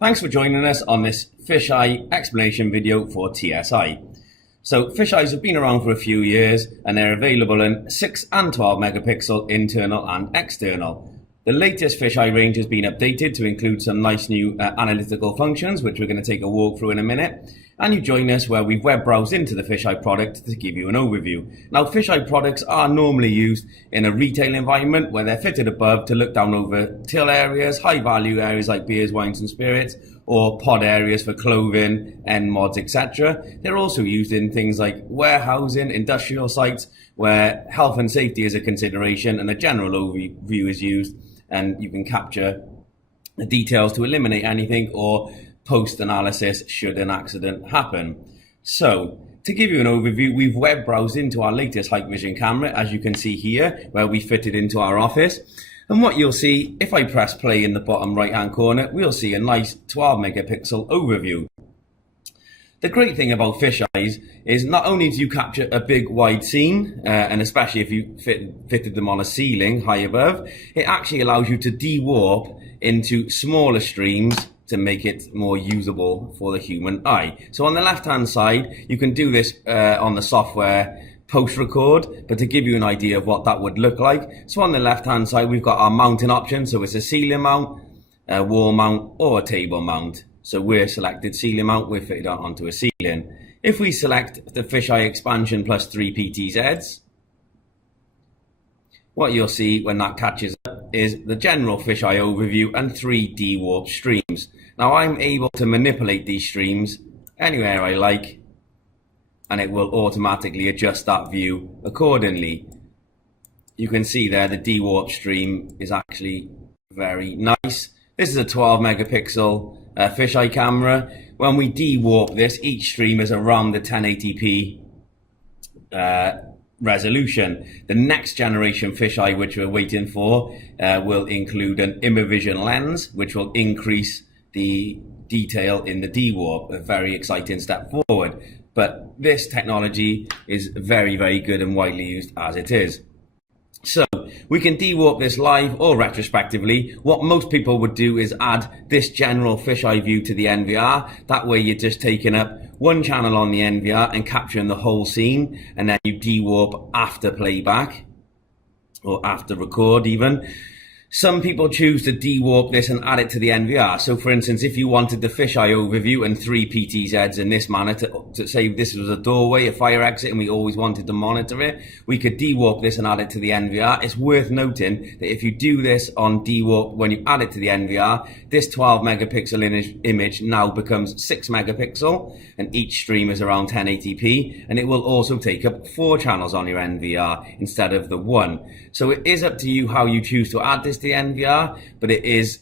Thanks for joining us on this fisheye explanation video for TSI. So fisheyes have been around for a few years and they're available in 6 and 12 megapixel internal and external. The latest fisheye range has been updated to include some nice new analytical functions, which we're going to take a walk through in a minute. And you join us where we've web browsed into the fisheye product to give you an overview. Now, fisheye products are normally used in a retail environment where they're fitted above to look down over till areas, high value areas like beers, wines and spirits, or pod areas for clothing, end mods, etc. They're also used in things like warehousing, industrial sites where health and safety is a consideration and a general overview is used, and you can capture the details to eliminate anything or post-analysis should an accident happen. So, to give you an overview, we've web browsed into our latest Hikvision camera, as you can see here, where we fitted into our office. And what you'll see, if I press play in the bottom right-hand corner, we'll see a nice 12 megapixel overview. The great thing about fisheyes is not only do you capture a big wide scene, and especially if you fitted them on a ceiling high above, it actually allows you to de-warp into smaller streams to make it more usable for the human eye. So on the left-hand side, you can do this on the software post-record, but to give you an idea of what that would look like. So on the left-hand side, we've got our mounting option. So it's a ceiling mount, a wall mount, or a table mount. So we're selected ceiling mount, we're fitted onto a ceiling. If we select the fisheye expansion plus 3 PTZs, what you'll see when that catches up is the general fisheye overview and 3 de-warp streams. Now I'm able to manipulate these streams anywhere I like, and it will automatically adjust that view accordingly. You can see there the de-warp stream is actually very nice. This is a 12 megapixel fisheye camera. When we de-warp this, each stream is around the 1080p resolution. The next generation fisheye, which we're waiting for, will include an Immervision lens, which will increase the detail in the de-warp. A very exciting step forward. But this technology is very, very good and widely used as it is. So we can de-warp this live or retrospectively. What most people would do is add this general fisheye view to the NVR. That way you're just taking up one channel on the NVR and capturing the whole scene, and then you de-warp after playback or after record even. Some people choose to de-warp this and add it to the NVR. So for instance, if you wanted the fisheye overview and 3 PTZs in this manner to say this was a doorway, a fire exit, and we always wanted to monitor it, we could de-warp this and add it to the NVR. It's worth noting that if you do this on de-warp, when you add it to the NVR, this 12 megapixel image now becomes 6 megapixel, and each stream is around 1080p, and it will also take up 4 channels on your NVR instead of the 1. So it is up to you how you choose to add this to the NVR, but it is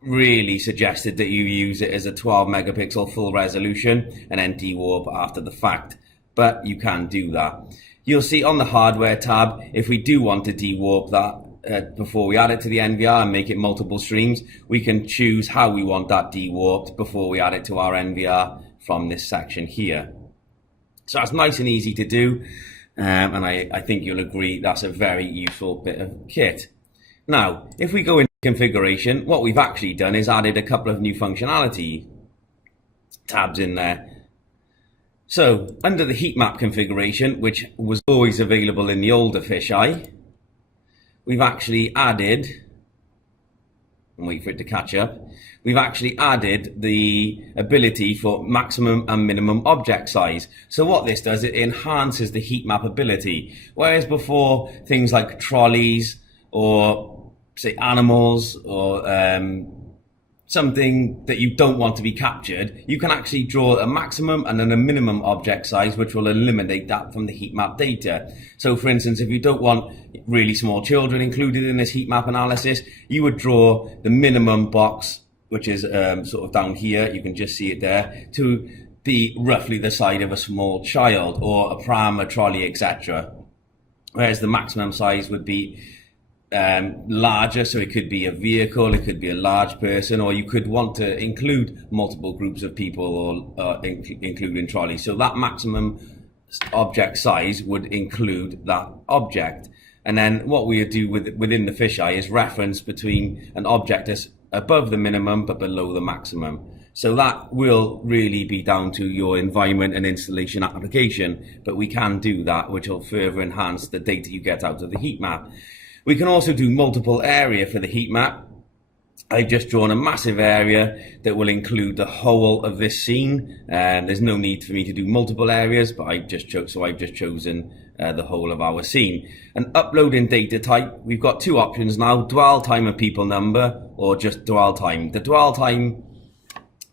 really suggested that you use it as a 12 megapixel full resolution and then de-warp after the fact, but you can do that. You'll see on the hardware tab, if we do want to de-warp that before we add it to the NVR and make it multiple streams, we can choose how we want that de-warped before we add it to our NVR from this section here. So that's nice and easy to do, and I think you'll agree that's a very useful bit of kit. Now, if we go into configuration, what we've actually done is added a couple of new functionality tabs in there. So, under the Heatmap configuration, which was always available in the older fisheye, we've actually added, and wait for it to catch up, we've actually added the ability for maximum and minimum object size. So what this does, it enhances the Heatmap ability. Whereas before, things like trolleys or say animals or something that you don't want to be captured, you can actually draw a maximum and then a minimum object size, which will eliminate that from the heat map data. So for instance, if you don't want really small children included in this heat map analysis, you would draw the minimum box, which is sort of down here, you can just see it there, to be roughly the size of a small child or a pram, a trolley, etc. Whereas the maximum size would be larger, so it could be a vehicle, it could be a large person, or you could want to include multiple groups of people or including trolleys. So that maximum object size would include that object. And then what we would do within the fisheye is reference between an object that's above the minimum but below the maximum. So that will really be down to your environment and installation application, but we can do that, which will further enhance the data you get out of the heat map. We can also do multiple area for the heat map. I've just drawn a massive area that will include the whole of this scene. There's no need for me to do multiple areas, but I've just chosen the whole of our scene. And uploading data type, we've got two options now: dwell time and people number, or just dwell time. The dwell time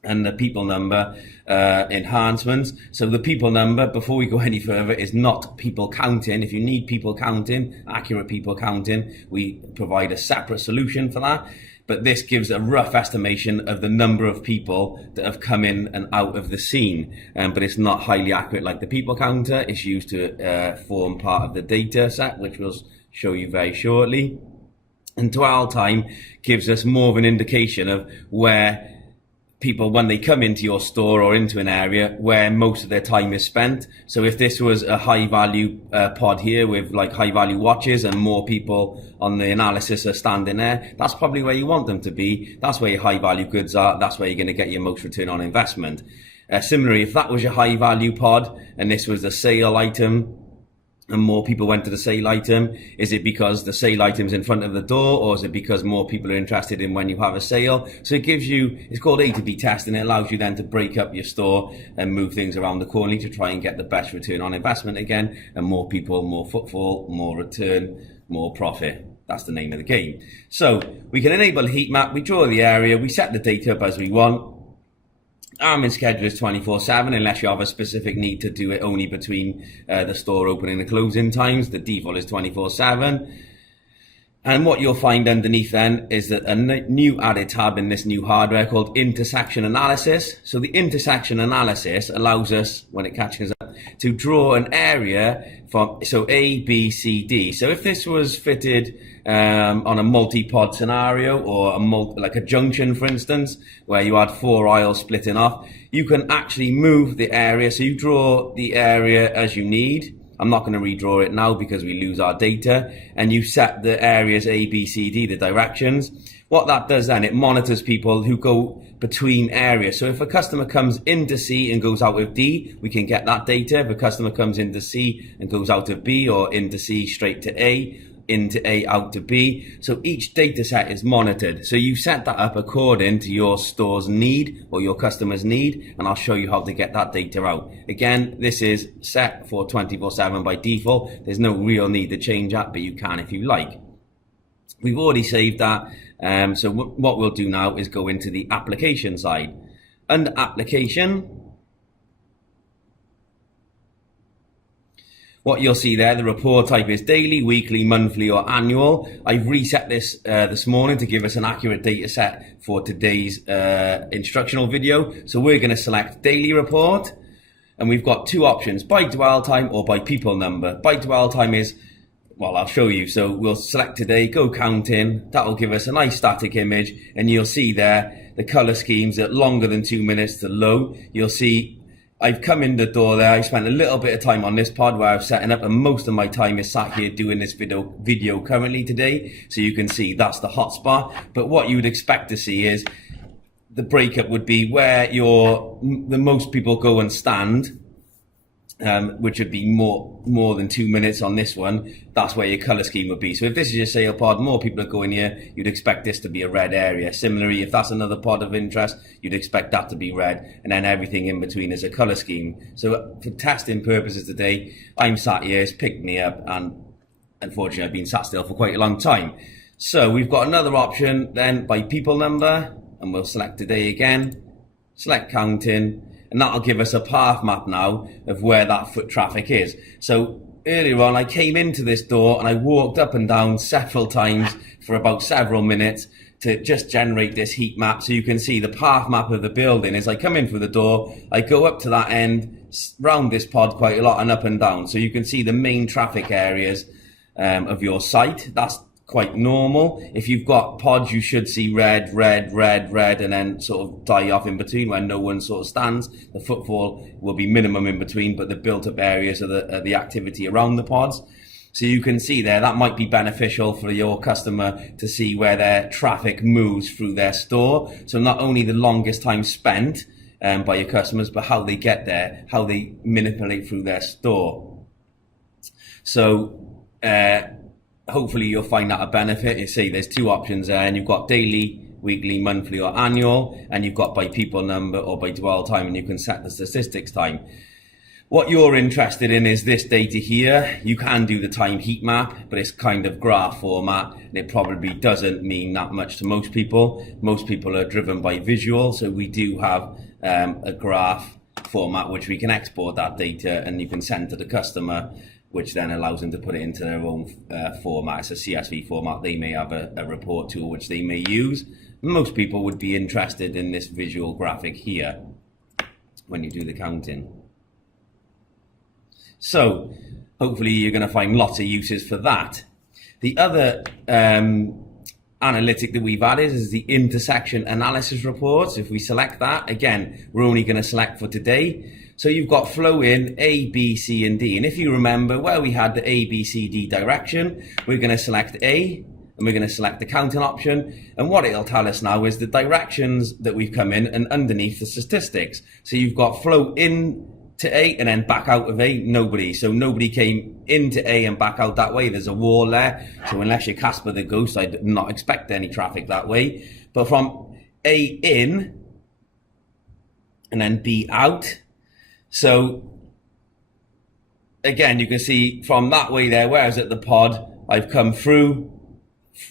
and the people number enhancements. So the people number, before we go any further, is not people counting. If you need people counting, accurate people counting, we provide a separate solution for that. But this gives a rough estimation of the number of people that have come in and out of the scene. But it's not highly accurate like the people counter. It's used to form part of the data set, which we'll show you very shortly. And dwell time gives us more of an indication of where people, when they come into your store or into an area, where most of their time is spent. So if this was a high value pod here with like high value watches and more people on the analysis are standing there, that's probably where you want them to be. That's where your high value goods are. That's where you're going to get your most return on investment. Similarly, if that was your high value pod and this was a sale item, and more people went to the sale item, is it because the sale item's in front of the door, or is it because more people are interested in when you have a sale? So it gives you, it's called A to B testing. It allows you then to break up your store and move things around the corner to try and get the best return on investment again, and more people, more footfall, more return, more profit. That's the name of the game. So we can enable a heat map, we draw the area, we set the data up as we want. Admin schedule is 24/7 unless you have a specific need to do it only between the store opening and closing times. The default is 24/7. And what you'll find underneath then is that a new added tab in this new hardware called intersection analysis. So the intersection analysis allows us, when it catches up, to draw an area from, so A, B, C, D. So if this was fitted on a multi-pod scenario, or like a junction, for instance, where you had 4 aisles splitting off, you can actually move the area. So you draw the area as you need. I'm not going to redraw it now because we lose our data, and you set the areas A, B, C, D, the directions. What that does then, it monitors people who go between areas. So if a customer comes into C and goes out of D, we can get that data. If a customer comes into C and goes out of B, or into C straight to A, into A out to B. So each data set is monitored. So you set that up according to your store's need or your customer's need, and I'll show you how to get that data out. Again, this is set for 24/7 by default. There's no real need to change that, but you can if you like. We've already saved that. So what we'll do now is go into the application side. Under application, what you'll see there, the report type is daily, weekly, monthly, or annual. I've reset this this morning to give us an accurate data set for today's instructional video. So we're going to select daily report, and we've got two options: by dwell time or by people number. By dwell time is, well, I'll show you. So we'll select today, go counting. That'll give us a nice static image, and you'll see there the color schemes at longer than 2 minutes to low. You'll see I've come in the door there. I spent a little bit of time on this pod where I've setting up, and most of my time is sat here doing this video currently today. So you can see that's the hotspot. But what you would expect to see is the breakup would be where the most people go and stand, which would be more than 2 minutes on this one. That's where your color scheme would be. So if this is your sale pod, more people are going here, you'd expect this to be a red area. Similarly, if that's another pod of interest, you'd expect that to be red, and then everything in between is a color scheme. So for testing purposes today, I'm sat here, it's picked me up, and unfortunately I've been sat still for quite a long time. So we've got another option then by people number, and we'll select today again, select counting, and that'll give us a path map now of where that foot traffic is. So earlier on, I came into this door and I walked up and down several times for about several minutes to just generate this heat map. So you can see the path map of the building. As I come in through the door, I go up to that end, round this pod quite a lot, and up and down. So you can see the main traffic areas of your site. That's quite normal. If you've got pods, you should see red, red, red, red, and then sort of die off in between where no one sort of stands. The footfall will be minimum in between, but the built up areas are the activity around the pods. So you can see there, that might be beneficial for your customer to see where their traffic moves through their store. So not only the longest time spent by your customers, but how they get there, how they manipulate through their store. So hopefully you'll find that a benefit. You see there's two options there, and you've got daily, weekly, monthly or annual, and you've got by people number or by dwell time, and you can set the statistics time. What you're interested in is this data here. You can do the time heat map, but it's kind of graph format, and it probably doesn't mean that much to most people. Most people are driven by visual, so we do have a graph format which we can export that data and you can send to the customer, which then allows them to put it into their own format. It's a CSV format. They may have a report tool which they may use. Most people would be interested in this visual graphic here when you do the counting. So hopefully you're going to find lots of uses for that. The other analytic that we've added is the intersection analysis reports. If we select that, again, we're only going to select for today. So you've got flow in A, B, C, and D. And if you remember where we had the A, B, C, D direction, we're going to select A, and we're going to select the counting option. And what it'll tell us now is the directions that we've come in and underneath the statistics. So you've got flow in to A and then back out of A, nobody. So nobody came into A and back out that way. There's a wall there. So unless you're Casper the Ghost, I did not expect any traffic that way. But from A in and then B out. So again, you can see from that way there, whereas at the pod, I've come through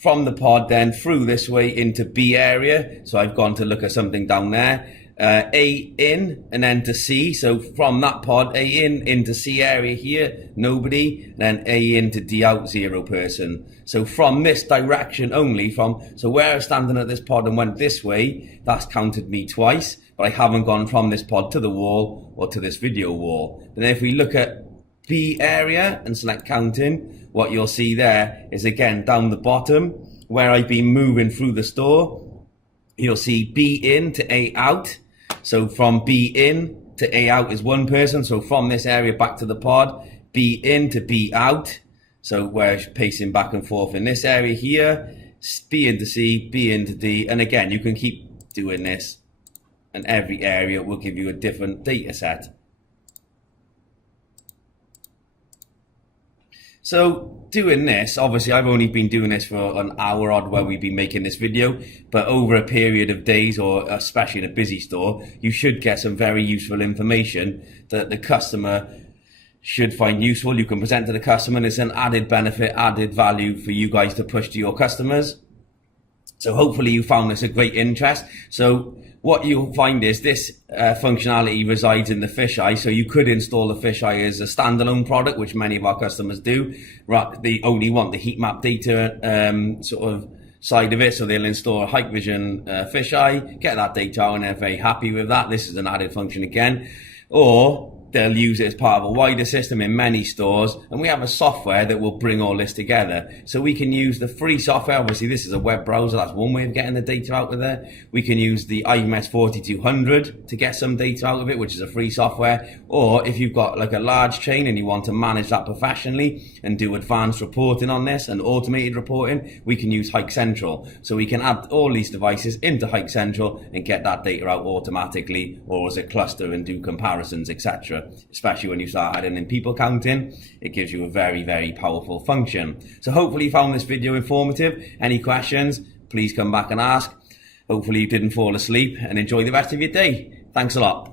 from the pod then through this way into B area. So I've gone to look at something down there. A in and then to C. So from that pod, A in into C area here, nobody. Then A in to D out, 0 person. So from this direction only, so where I was standing at this pod and went this way, that's counted me twice. But I haven't gone from this pod to the wall or to this video wall. But then if we look at B area and select counting, what you'll see there is again down the bottom where I've been moving through the store. You'll see B in to A out. So from B in to A out is 1 person. So from this area back to the pod, B in to B out. So we're pacing back and forth in this area here. B into C, B into D. And again, you can keep doing this, and every area will give you a different data set. So doing this, obviously I've only been doing this for an hour odd where we've been making this video, but over a period of days, or especially in a busy store, you should get some very useful information that the customer should find useful. You can present to the customer, and it's an added benefit, added value for you guys to push to your customers. So hopefully you found this a great interest. So what you'll find is this functionality resides in the Fisheye. So you could install the Fisheye as a standalone product, which many of our customers do. They only want the heat map data sort of side of it. So they'll install a Hikvision Fisheye, get that data out, and they're very happy with that. This is an added function again. Or they'll use it as part of a wider system in many stores, and we have a software that will bring all this together. So we can use the free software. Obviously this is a web browser, that's one way of getting the data out of there. We can use the IMS 4200 to get some data out of it, which is a free software. Or if you've got like a large chain and you want to manage that professionally and do advanced reporting on this and automated reporting, we can use Hike Central. So we can add all these devices into Hike Central and get that data out automatically, or as a cluster, and do comparisons, etc. Especially when you start adding in people counting, it gives you a very, very powerful function. So hopefully you found this video informative. Any questions, please come back and ask. Hopefully you didn't fall asleep, and enjoy the rest of your day. Thanks a lot.